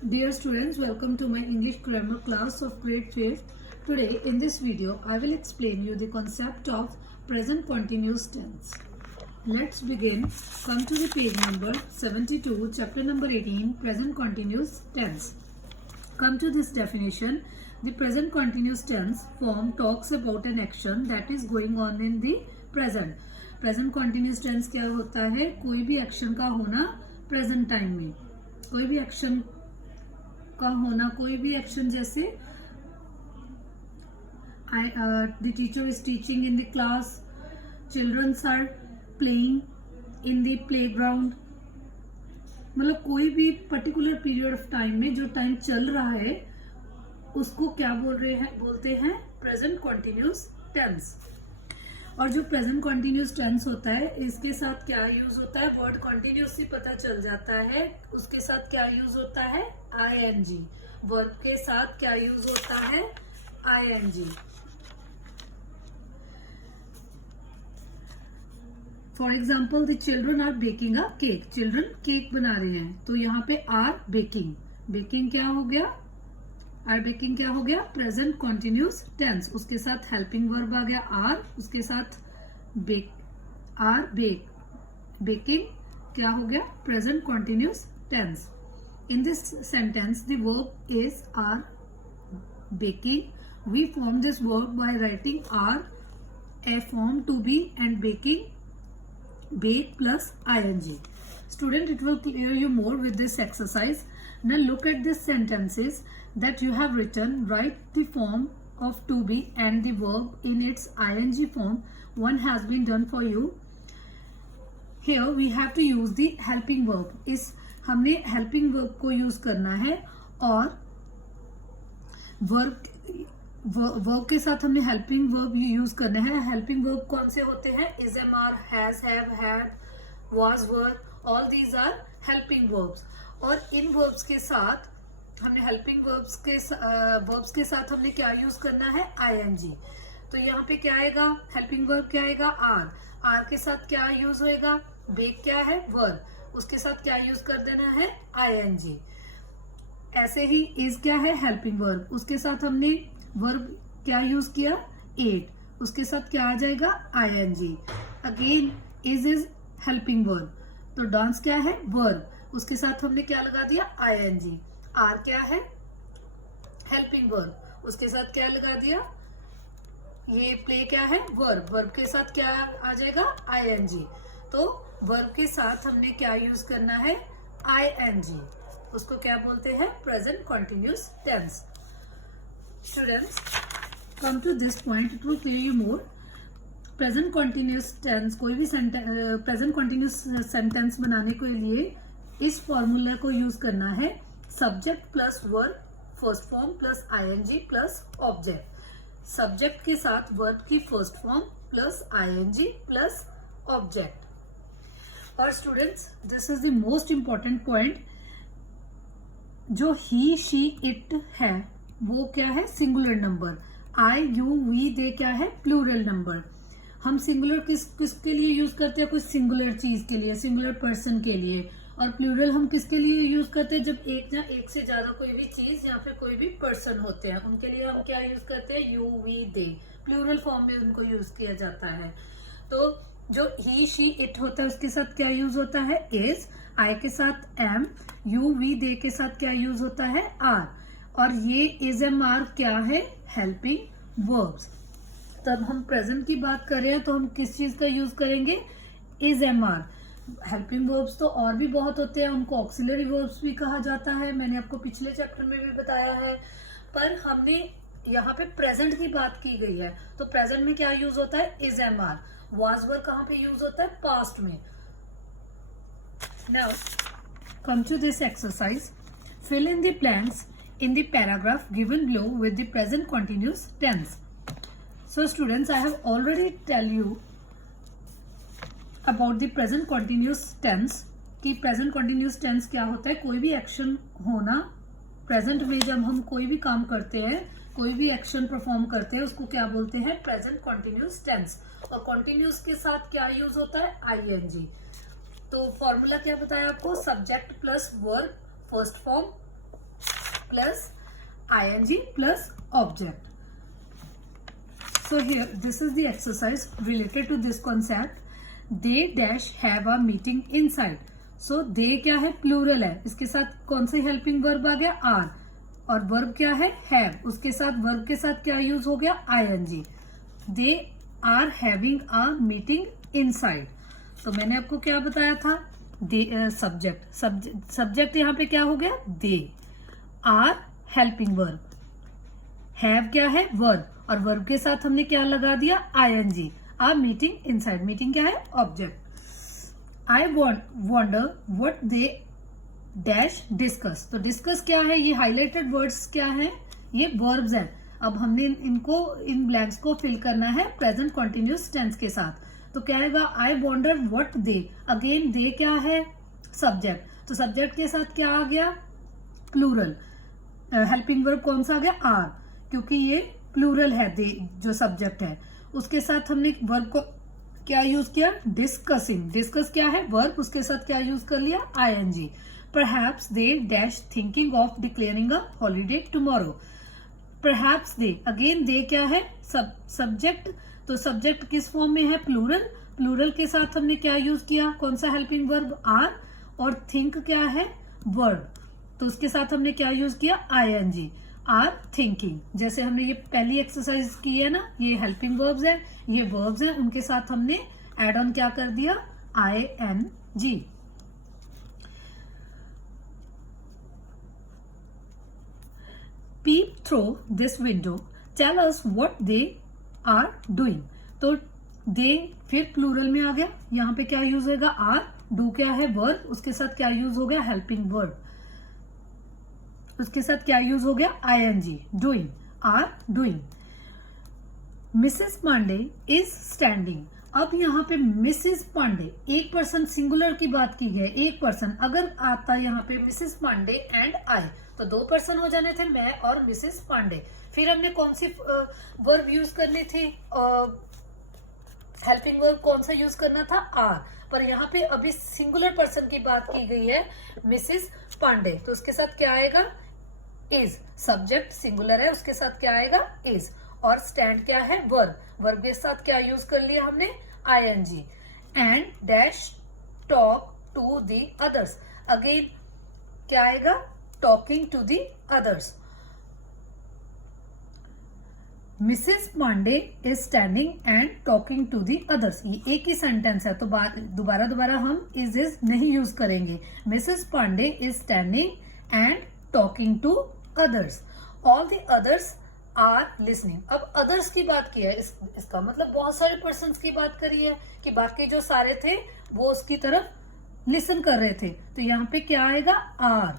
Dear students, welcome to my English grammar class of grade 5th. Today in this video, I will explain you the concept of present continuous tense. Let's begin. Come to the page number 72, chapter number 18, present continuous tense. Come to this definition. The present continuous tense form talks about an action that is going on in the present. Present continuous tense क्या होता है? कोई भी action का होना present time में, कोई भी एक्शन का होना, कोई भी एक्शन जैसे the teacher is teaching in the class, childrens are playing in the playground, मतलब कोई भी पर्टिकुलर पीरियड ऑफ टाइम में जो टाइम चल रहा है उसको क्या बोलते हैं प्रेजेंट कॉन्टिन्यूस टेंस। और जो प्रेजेंट कॉन्टिन्यूस टेंस होता है इसके साथ क्या यूज होता है, वर्ड कॉन्टिन्यूस से पता चल जाता है। उसके साथ क्या यूज होता है, आईएनजी। वर्ब के साथ क्या यूज होता है, ING. For example, the children are baking a cake. Children cake बना रहे हैं, तो यहाँ पे आर बेकिंग, बेकिंग क्या हो गया, आर बेकिंग क्या हो गया, प्रेजेंट कॉन्टिन्यूस टेंस। उसके साथ हेल्पिंग वर्ब आ गया आर, उसके साथ बेक, आर बेक, बेकिंग क्या हो गया, present continuous tense. In this sentence the verb is are baking. We form this verb by writing are a form to be and baking bake plus ing. Student, it will clear you more with this exercise. Now look at these sentences that you have written. Write the form of to be and the verb in its ing form. One has been done for you. Here we have to use the helping verb. इस हमने helping verb को use करना है और verb के साथ हमने helping verb use करना है। हेल्पिंग वर्ब कौन से होते हैं, is, am, are, has, have, had, was, were, all these are helping verbs. और इन वर्ब्स के साथ हमने हेल्पिंग वर्ब्स के साथ हमने क्या यूज करना है, आईएनजी। तो यहाँ पे क्या आएगा, हेल्पिंग वर्ब क्या आएगा, आर। आर के साथ क्या यूज होएगा, बेक क्या है, वर्ब, उसके साथ क्या यूज कर देना है, आईएनजी। ऐसे ही इज क्या है, हेल्पिंग वर्ब, उसके साथ हमने वर्ब क्या यूज किया, एट, उसके साथ क्या आ जाएगा, ING. Again is helping verb, तो डांस क्या है, वर्ब, उसके साथ हमने क्या लगा दिया, आईएनजी। आर क्या है, हेल्पिंग वर्ब, उसके साथ क्या लगा दिया, ये प्ले क्या है, वर्ब, वर्ब के साथ क्या आ जाएगा, आईएनजी। तो वर्ब के साथ हमने क्या यूज करना है, आईएनजी, उसको क्या बोलते हैं, present continuous tense. Students, come to this point, it will clear you more. Present continuous tense, कोई भी present continuous sentence बनाने के लिए इस फॉर्मूला को यूज करना है, subject plus verb, first form plus ING plus object. Subject के साथ वर्ब की first form plus ING plus object. और students, this is the most important point, जो ही, शी, इट है वो क्या है, singular number. I, you, we, they क्या है, प्लूरल नंबर। हम सिंगुलर किसके लिए यूज करते हैं, कोई सिंगुलर चीज के लिए, सिंगुलर पर्सन के लिए। और प्लूरल हम किसके लिए यूज करते हैं, जब एक या एक से ज्यादा कोई भी चीज या फिर कोई भी पर्सन होते हैं, उनके लिए हम क्या यूज करते हैं, you, we, they, plural form में उनको यूज किया जाता है। तो जो ही, शी, इट होता है उसके साथ क्या यूज होता है, इज। आई के साथ एम, यू, वी, दे के साथ क्या यूज होता है, आर। और ये इज, एम, आर क्या है, हेल्पिंग वर्ब्स। तब हम प्रेजेंट की बात कर रहे हैं तो हम किस चीज का यूज करेंगे, is, am, are. Helping verbs तो और भी बहुत होते हैं, उनको ऑक्सिलरी वर्ब्स भी कहा जाता है, मैंने आपको पिछले चैप्टर में भी बताया है। पर हमने यहाँ पे प्रेजेंट की बात की गई है, तो प्रेजेंट में क्या यूज होता है, is, am, are. Was, were कहाँ पे यूज होता है, पास्ट में। Now come to this exercise, fill in the blanks in the paragraph given below with the present continuous tense. So students, I have already tell you about the present continuous tense कि present continuous tense क्या होता है, कोई भी action होना present में, जब हम कोई भी काम करते हैं, कोई भी एक्शन परफॉर्म करते हैं, उसको क्या बोलते हैं, प्रेजेंट कॉन्टिन्यूस टेंस। और कॉन्टिन्यूस के साथ क्या यूज होता है, आईएनजी। तो फॉर्मूला क्या बताया आपको, subject plus verb first form ing plus object. So here this is the exercise related to this concept. They dash have a meeting inside. So they क्या है, प्लूरल है, इसके साथ कौन सा हेल्पिंग वर्ब आ गया, आर, और वर्ब क्या है, हैव, उसके साथ वर्ब के साथ क्या यूज हो गया, ING. They are having a meeting inside. तो मैंने आपको क्या बताया था, दे सब्जेक्ट यहाँ पे क्या हो गया, दे. आर हेल्पिंग वर्ब, हैव क्या है, वर्ब, और वर्ब के साथ हमने क्या लगा दिया, ING. Are meeting inside, meeting क्या है, object. I wonder what they dash discuss. तो डिस्कस क्या है, ये हाईलाइटेड वर्ड्स क्या है, ये वर्ब्स हैं. अब हमने इनको, इन ब्लैंक्स को फिल करना है प्रेजेंट कंटिन्यूअस टेंस के साथ. तो क्या आएगा, I wonder what they. Again they क्या है, सब्जेक्ट. तो सब्जेक्ट के साथ क्या आ गया, प्लूरल. हेल्पिंग वर्ब कौन सा आ गया, आर, क्योंकि ये प्लूरल है, दे जो सब्जेक्ट है. उसके साथ हमने वर्ब को क्या यूज किया, डिस्कसिंग. डिस्कस क्या है, वर्ब, उसके साथ क्या यूज कर लिया, ING. Perhaps they dash thinking of declaring a holiday tomorrow. Perhaps they, again they क्या है, सब्जेक्ट. तो सब्जेक्ट किस फॉर्म में है, प्लूरल. प्लूरल के साथ हमने क्या यूज किया, कौन सा हेल्पिंग वर्ब, आर, और थिंक क्या है, वर्ब. तो उसके साथ हमने क्या यूज किया, आईएनजी. Are thinking. जैसे हमने ये पहली एक्सरसाइज की है ना, ये हेल्पिंग वर्ब्स है, ये वर्ब्स हैं, उनके साथ हमने एड ऑन क्या कर दिया, ING. Peep through this window, tell us what they are doing. तो दे फिर प्लूरल में आ गया, यहाँ पे क्या यूज होगा, आर. डू क्या है, वर्ब, उसके साथ क्या यूज हो गया, हेल्पिंग वर्ब, उसके साथ क्या यूज हो गया, ING. Doing, are doing. Mrs Pandey is standing. अब यहाँ पे मिसेस पांडे, एक पर्सन सिंगुलर की बात की गई, एक पर्सन. अगर आता यहाँ पे मिसेस पांडे एंड आई, तो दो पर्सन हो जाने थे, मैं और मिसेस पांडे. फिर हमने कौन सी वर्ब यूज करनी थी, हेल्पिंग वर्ब कौन सा यूज करना था, आर. पर यहाँ पे अभी सिंगुलर पर्सन की बात की गई है, मिसेस पांडे. तो उसके साथ क्या आएगा, इज. सब्जेक्ट सिंगुलर है, उसके साथ क्या आएगा, इज. और स्टैंड क्या है, वर्ब. वर्ब के साथ क्या यूज कर लिया हमने, ING. And dash talk to the others. Again क्या आएगा, talking to the others. Mrs Pandey is standing and talking to the others. ये एक ही सेंटेंस है, तो दोबारा हम इज नहीं यूज करेंगे. Mrs Pandey is standing and talking to others. All the others are listening. अब अदर्स की बात की है, इसका मतलब बहुत सारे पर्सन की बात करी है, कि बाकी जो सारे थे वो उसकी तरफ लिसन कर रहे थे. तो यहाँ पे क्या आएगा, आर.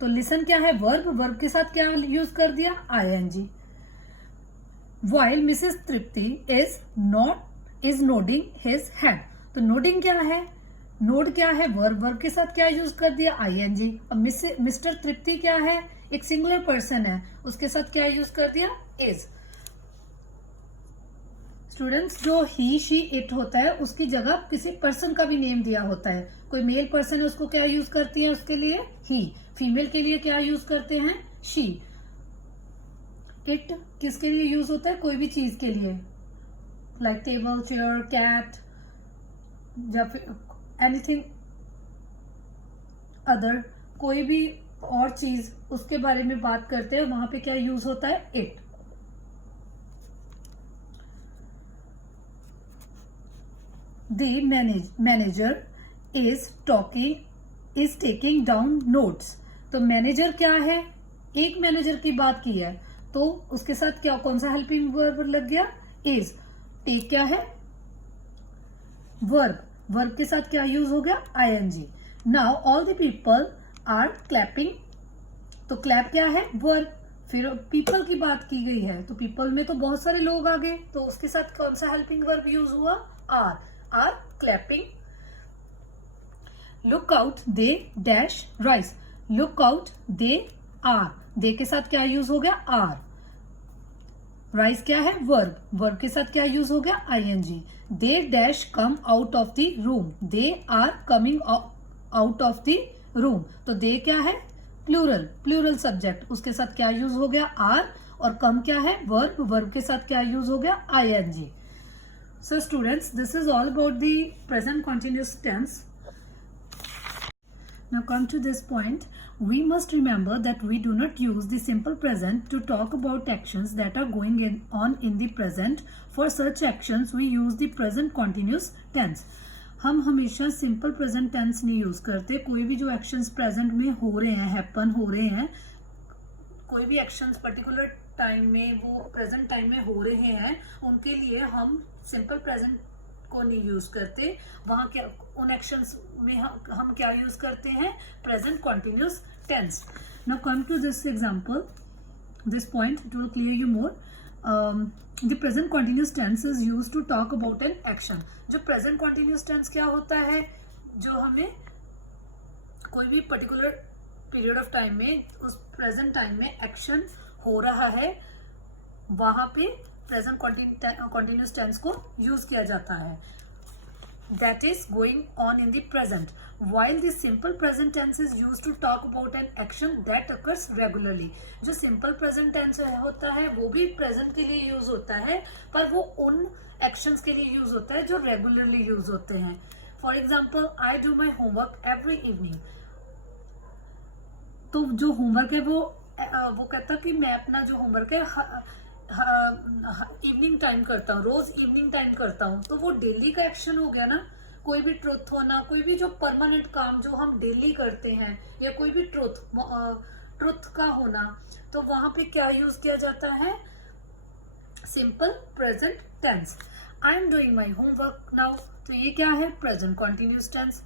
तो लिसन क्या है, वर्ब, वर्ब के साथ क्या यूज कर दिया, आईएनजी. While Mrs. Tripti is nodding his head. तो नोडिंग क्या है, नोड क्या है, वर्ब, वर्ब के साथ क्या यूज कर दिया, आईएनजी. अब मिस्टर तृप्ति क्या है, एक सिंगुलर पर्सन है, उसके साथ क्या यूज कर दिया, इज. स्टूडेंट्स, जो ही शी इट होता है उसकी जगह किसी पर्सन का भी नेम दिया होता है. कोई मेल पर्सन है, उसको क्या यूज करती है, उसके लिए ही. फीमेल के लिए क्या यूज करते हैं, शी. इट किसके लिए यूज होता है, कोई भी चीज के लिए, लाइक टेबल, चेयर, कैट, या फिर एनीथिंग अदर, कोई भी और चीज उसके बारे में बात करते हैं, वहां पे क्या यूज होता है, it. The manager is taking down notes. तो मैनेजर क्या है, एक मैनेजर की बात की है, तो उसके साथ क्या, कौन सा हेल्पिंग वर्ब लग गया, इज. टेक क्या है, वर्ब, वर्ब के साथ क्या यूज हो गया, ING. Now all the people are clapping. तो क्लैप क्या है, वर्ब. फिर पीपल की बात की गई है, तो पीपल में तो बहुत सारे लोग आ गए, तो उसके साथ कौन सा हेल्पिंग वर्ब यूज हुआ, are. Are clapping. Look out they dash rice. Look out they are. They के साथ क्या यूज हो गया, आर. राइज क्या है, वर्ब, वर्ब के साथ क्या यूज हो गया, ING. They dash come out of the room. They are coming out of the room. तो दे क्या है, प्लूरल सब्जेक्ट, उसके साथ क्या यूज हो गया, आर, और कम क्या है, वर्ब, वर्ब के साथ क्या यूज हो गया, ing. So students, this is all about the present continuous tense. Now come to this point, we must remember that we do not use the simple present to talk about actions that are going on in the present. For such actions we use the present continuous tense. हम हमेशा simple present tense नहीं use करते. कोई भी जो actions present में हो रहे हैं, हैपन हो रहे हैं, कोई भी एक्शंस पर्टिकुलर टाइम में, वो प्रेजेंट टाइम में हो रहे हैं, उनके लिए हम सिंपल प्रेजेंट को नहीं यूज करते. वहां क्या, उन एक्शंस में हम क्या यूज करते हैं, present continuous tense. Now come to this example, this point, it will clear you more. The present continuous tense is used to talk about an action. जो present continuous tense क्या होता है, जो हमें कोई भी पर्टिकुलर पीरियड ऑफ टाइम में, उस प्रेजेंट टाइम में एक्शन हो रहा है, वहां पे प्रेजेंट कॉन्टिन्यूस टेंस को यूज किया जाता है. That is going on in the present, while the simple present tense is used to talk about an action that occurs regularly. जो simple present tense होता है वो भी present के लिए यूज होता है, पर वो उन actions के लिए यूज होता है जो regularly यूज होते हैं. For example, I do my homework every evening. तो जो होमवर्क है वो कहता कि मैं अपना जो होमवर्क है इवनिंग टाइम करता हूँ, रोज इवनिंग टाइम करता हूँ. तो वो डेली का एक्शन हो गया ना. कोई भी ट्रुथ होना, कोई भी जो परमानेंट काम जो हम डेली करते हैं, या कोई भी ट्रुथ का होना, तो वहां पे क्या यूज किया जाता है, simple present tense. I am doing my homework now, तो ये क्या है, present continuous tense.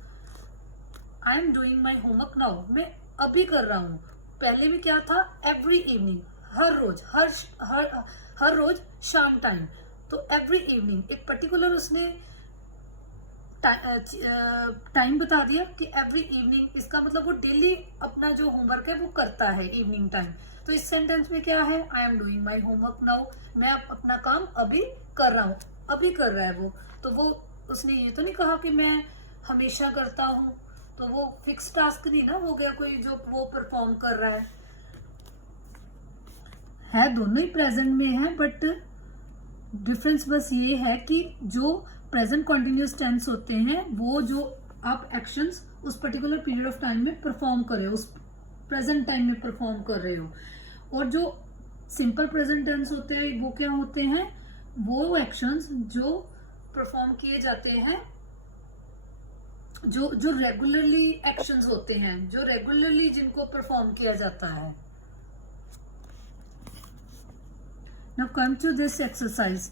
I am doing my homework now, मैं अभी कर रहा हूं. पहले में क्या था, एवरी इवनिंग, हर रोज, हर रोज शाम टाइम. तो एवरी इवनिंग एक पर्टिकुलर उसने टाइम बता दिया कि एवरी इवनिंग, इसका मतलब वो डेली अपना जो होमवर्क है वो करता है इवनिंग टाइम. तो इस सेंटेंस में क्या है, आई am doing my homework now, मैं अपना काम अभी कर रहा हूँ, अभी कर रहा है वो. तो वो उसने ये तो नहीं कहा कि मैं हमेशा करता हूँ. तो वो फिक्स टास्क नहीं ना हो गया कोई जो वो परफॉर्म कर रहा है दोनों ही प्रेजेंट में है, बट डिफरेंस बस ये है कि जो प्रेजेंट कॉन्टिन्यूस टेंस होते हैं वो जो आप एक्शंस उस पर्टिकुलर पीरियड ऑफ टाइम में परफॉर्म कर रहे हो, उस प्रेजेंट टाइम में परफॉर्म कर रहे हो. और जो सिंपल प्रेजेंट टेंस होते हैं वो क्या होते हैं, वो एक्शंस जो परफॉर्म किए जाते हैं, जो रेगुलरली एक्शंस होते हैं, जो रेगुलरली जिनको परफॉर्म किया जाता है. Now come to this exercise.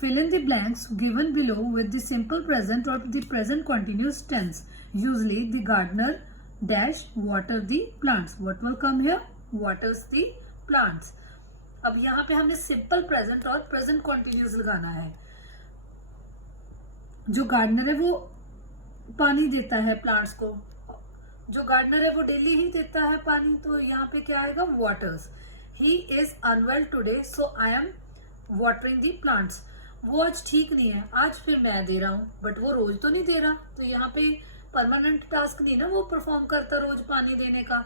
Fill in the blanks given below with the simple present or the present continuous tense. Usually the gardener dash water the plants. What will come here? Waters the plants. अब यहाँ पे हमने simple present और present continuous लगाना है. जो gardener है वो पानी देता है प्लांट्स को, जो गार्डनर है वो डेली ही देता है पानी. तो यहाँ पे क्या आएगा, waters. He is unwell today, so I am watering the plants. वो आज ठीक नहीं है, आज फिर मैं दे रहा हूँ, बट वो रोज तो नहीं दे रहा. तो यहाँ पे परमानेंट टास्क नहीं ना वो परफॉर्म करता रोज पानी देने का.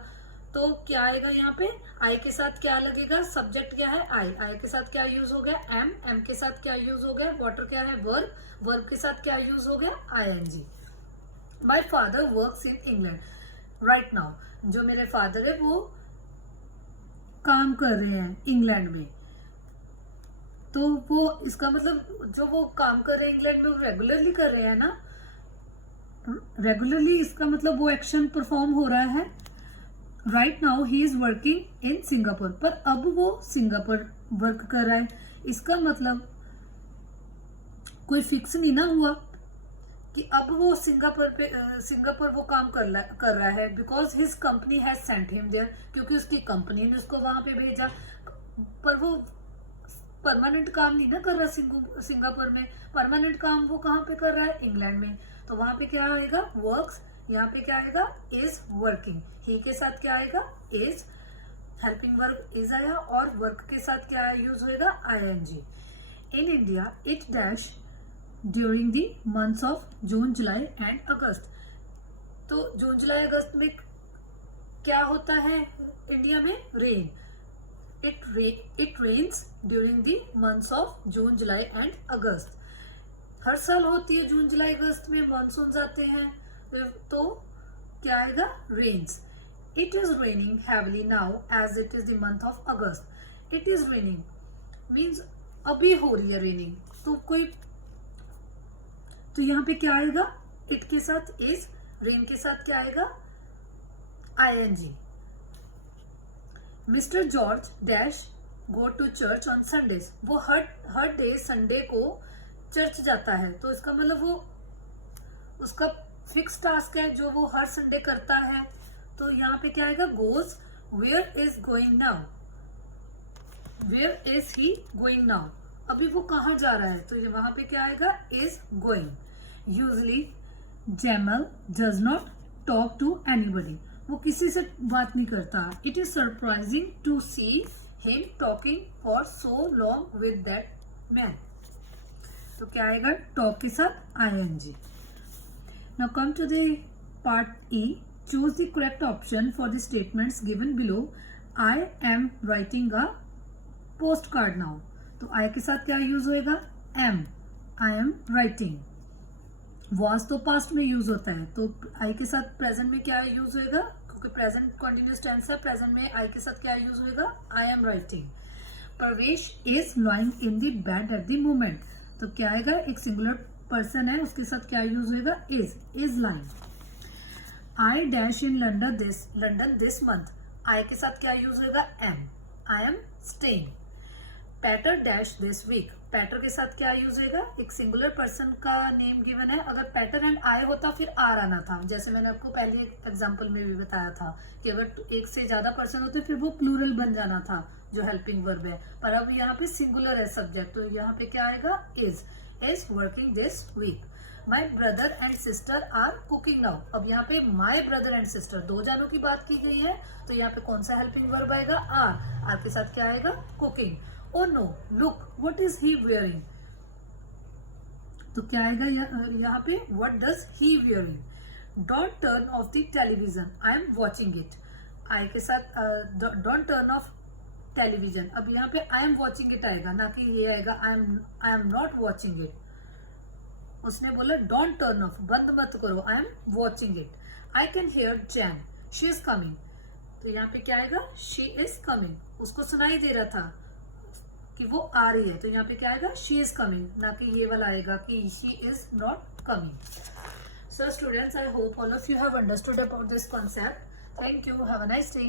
तो क्या आएगा यहाँ पे, आई के साथ क्या लगेगा, सब्जेक्ट क्या है, आई के साथ क्या यूज हो गया, एम के साथ क्या यूज हो गया, वाटर क्या है, वर्ब के साथ क्या यूज हो गया, ing. My father works in England right now. जो मेरे फादर है वो काम कर रहे हैं इंग्लैंड में. तो वो इसका मतलब जो वो काम कर रहे हैं इंग्लैंड में, वो रेगुलरली कर रहे हैं ना. रेगुलरली इसका मतलब वो एक्शन परफॉर्म हो रहा है. Right now he is working in Singapore, पर अब वो सिंगापुर वर्क कर रहा है. इसका मतलब कोई फिक्स नहीं ना हुआ कि अब वो सिंगापुर वो काम कर रहा है, because his company has sent him there, क्योंकि उसकी कंपनी ने उसको वहां पे भेजा. पर वो परमानेंट काम नहीं ना कर रहा सिंगापुर में, परमानेंट काम वो कहाँ पे कर रहा है, इंग्लैंड में. तो वहां पे क्या आएगा, वर्क्स. यहाँ पे क्या आएगा, इज वर्किंग. ही के साथ क्या आएगा, इज. हेल्पिंग वर्ब इज आया, और वर्क के साथ क्या यूज होएगा, ing. In India it dash during the months of June, July and August. तो जून, जुलाई, अगस्त में क्या होता है, इंडिया में rain, it rains during the months of June, July and August. हर साल होती है जून, जुलाई, अगस्त में मानसून आते हैं, तो क्या आएगा? Rains. It is raining heavily now as it is the month of August. It is raining means अभी हो रही है रेनिंग, तो यहाँ पे क्या आएगा? इट के साथ इज, रेन के साथ क्या आएगा? ing। Mister George dash go to church on Sundays. वो हर डे संडे को चर्च जाता है, तो इसका मतलब वो उसका फिक्स टास्क है जो वो हर संडे करता है। तो यहाँ पे क्या आएगा? Goes. Where is going now? Where is he going now? अभी वो कहाँ जा रहा है, तो वहां पे क्या आएगा? Is going. Usually Jamal does not talk to anybody. वो किसी से बात नहीं करता। It is surprising to see him talking for so long with that man. तो क्या आएगा? टॉक के साथ ing। Now come to the part E. Choose the correct option for the statements given below. I am writing a post card now. तो I के साथ क्या use होएगा? Am. I am writing. Was तो past में use होता है, तो आई के साथ प्रेजेंट में क्या यूज होएगा? क्योंकि प्रेजेंट कंटिन्यूअस टेंस है, प्रेजेंट में आई के साथ क्या यूज होएगा? I am writing. Pravesh is lying in the bed at the moment. तो क्या आएगा? एक सिंगुलर पर्सन है, उसके साथ क्या यूज होएगा? Is lying. I dash in London this month. I के साथ क्या यूज होएगा? Am. I am staying. Peter dash this week. Peter के साथ क्या यूज होगा? एक सिंगुलर पर्सन का नेम गिवन है, अगर पैटर एंड आई होता फिर आर आना था, जैसे मैंने आपको पहले एग्जांपल में भी बताया था कि अगर एक से ज्यादा पर्सन होते फिर वो प्लूरल बन जाना था जो हेल्पिंग वर्ब है, पर अब यहाँ पे सिंगुलर है सब्जेक्ट, तो यहाँ पे क्या आएगा? Is working this week. My brother and sister are cooking now. अब यहाँ पे माई ब्रदर एंड सिस्टर, दो जानों की बात की गई है, तो यहाँ पे कौन सा हेल्पिंग वर्ब आएगा? आर के साथ क्या आएगा? Cooking. Oh no, look, what is he wearing? तो क्या आएगा यहाँ पे? What does he wearing? Don't turn off the television. I am watching it. I के साथ don't turn off television. अब यहाँ पे I am watching it आएगा, ना कि ये आएगा I am not watching it. उसने बोला don't turn off, बंद मत करो, I am watching it. I can hear Jan. She is coming. तो यहाँ पे क्या आएगा? She is coming. उसको सुनाई दे रहा था कि वो आ रही है, तो यहाँ पे क्या आएगा? शी इज कमिंग, ना कि ये वाला आएगा कि she is not coming. So students, I hope all of you have understood about this concept. Thank you, have a nice day.